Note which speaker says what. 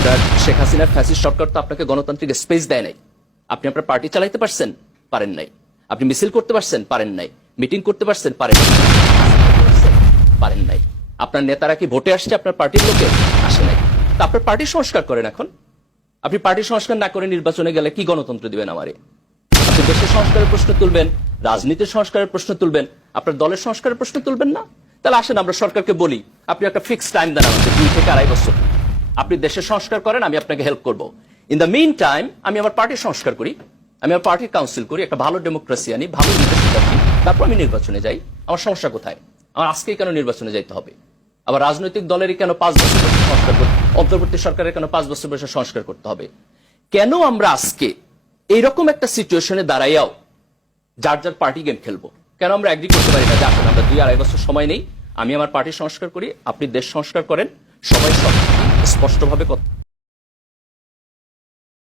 Speaker 1: আপনার শেখ হাসিনার ফ্যাসিস্ট সরকার তো আপনাকে গণতান্ত্রিক স্পেস দেয় নাই। আপনি আপনার পার্টি চালাইতে পারছেন, পারেন নাই। আপনি মিছিল করতে পারছেন, পারেন নাই। মিটিং করতে পারছেন, পারেন। পারেন নাই। আপনার নেতারা কি ভোটে আসছে, আপনার পার্টির লোকে? আসে নাই। তা আপনার পার্টি সংস্কার করেন এখন। আপনি পার্টি সংস্কার না করে নির্বাচনে গেলে কি গণতন্ত্র দিবেন আমারে? আপনি দেশের সংস্কারের প্রশ্ন তুলবেন, রাজনীতির সংস্কারের প্রশ্ন তুলবেন, আপনার দলের সংস্কারের প্রশ্ন তুলবেন না? তাহলে আসেন, আমরা সরকারকে বলি, আপনি একটা ফিক্সড টাইম দেন আমাকে, দুই থেকে আড়াই বছর। আপনি দেশের সংস্কার করেন, আমি আপনাকে হেল্প করব। ইন দ্য মেইন টাইম আমি আমার পার্টির সংস্কার করি, আমি আমার পার্টির কাউন্সিল করি, একটা ভালো ডেমোক্রেসি আনি, ভালো লিডারশিপ তারপর আমি নির্বাচনে যাই। আমার সমস্যা কোথায়? আমার আজকেই কেন নির্বাচনে যাইতে হবে? আবার রাজনৈতিক দলেরই কেন পাঁচ বছর বয়সে সংস্কার করতে অন্তর্বর্তী সরকারের কেন পাঁচ বছর বয়সে সংস্কার করতে হবে? কেন আমরা আজকে এইরকম একটা সিচুয়েশনে দাঁড়াইয়াও যার যার পার্টি গেম খেলব? কেন আমরা এগ্রি করতে পারি না যে আসলে আমরা দুই আড়াই বছর সময় নেই? আমি আমার পার্টি সংস্কার করি, আপনি দেশ সংস্কার করেন, সবাই সব স্পষ্টভাবে কথা